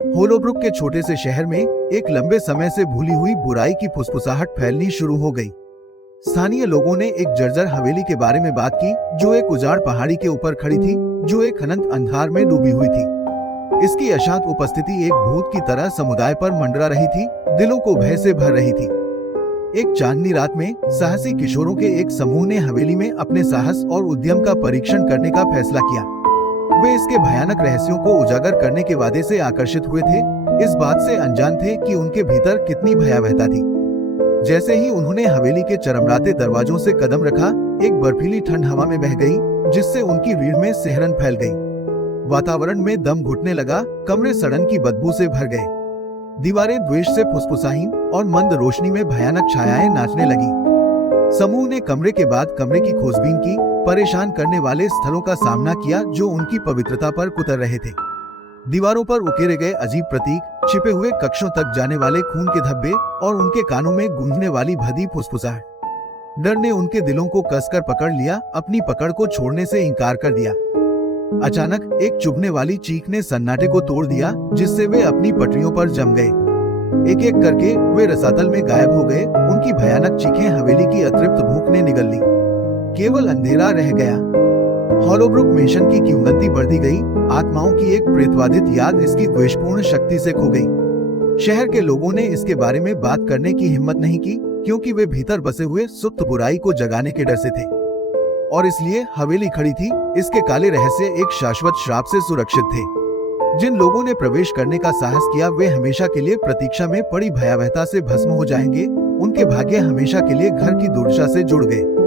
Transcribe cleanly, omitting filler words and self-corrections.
होलोब्रुक के छोटे से शहर में एक लंबे समय से भूली हुई बुराई की फुसफुसाहट फैलनी शुरू हो गई। स्थानीय लोगों ने एक जर्जर हवेली के बारे में बात की, जो एक उजाड़ पहाड़ी के ऊपर खड़ी थी, जो एक अनंत अंधार में डूबी हुई थी। इसकी अशांत उपस्थिति एक भूत की तरह समुदाय पर मंडरा रही थी, दिलों को भय से भर रही थी। एक चांदनी रात में साहसी किशोरों के एक समूह ने हवेली में अपने साहस और उद्यम का परीक्षण करने का फैसला किया। वे इसके भयानक रहस्यों को उजागर करने के वादे से आकर्षित हुए थे, इस बात से अनजान थे कि उनके भीतर कितनी भयावहता थी। जैसे ही उन्होंने हवेली के चरमराते दरवाजों से कदम रखा, एक बर्फीली ठंड हवा में बह गई, जिससे उनकी रीढ़ में सिहरन फैल गई। वातावरण में दम घुटने लगा, कमरे सड़न की बदबू से भर गए। दीवारें द्वेष से फुसफुसाईं और मंद रोशनी में भयानक छायाएं नाचने लगी। समूह ने कमरे के बाद कमरे की खोजबीन की, परेशान करने वाले स्थलों का सामना किया जो उनकी पवित्रता पर कुतर रहे थे। दीवारों पर उकेरे गए अजीब प्रतीक, छिपे हुए कक्षों तक जाने वाले खून के धब्बे और उनके कानों में गूंजने वाली भदी फुसफुसाहट। डर ने उनके दिलों को कसकर पकड़ लिया, अपनी पकड़ को छोड़ने से इनकार कर दिया। अचानक एक चुभने वाली चीख ने सन्नाटे को तोड़ दिया, जिससे वे अपनी पटरियों पर जम गए। एक एक करके वे रसातल में गायब हो गए, उनकी भयानक चीखें हवेली की अतृप्त भूख ने निगल ली। केवल अंधेरा रह गया। होलोब्रुक मिशन की किंवदंती बढ़ती गई, आत्माओं की एक प्रेतवादित याद इसकी द्वेषपूर्ण शक्ति से खो गई। शहर के लोगों ने इसके बारे में बात करने की हिम्मत नहीं की, क्योंकि वे भीतर बसे हुए सुप्त बुराई को जगाने के डर से थे। और इसलिए हवेली खड़ी थी, इसके काले रहस्य एक शाश्वत श्राप से सुरक्षित थे। जिन लोगों ने प्रवेश करने का साहस किया, वे हमेशा के लिए प्रतीक्षा में पड़ी भयावहता से भस्म हो जाएंगे। उनके भाग्य हमेशा के लिए घर की दुर्दशा से जुड़ गए।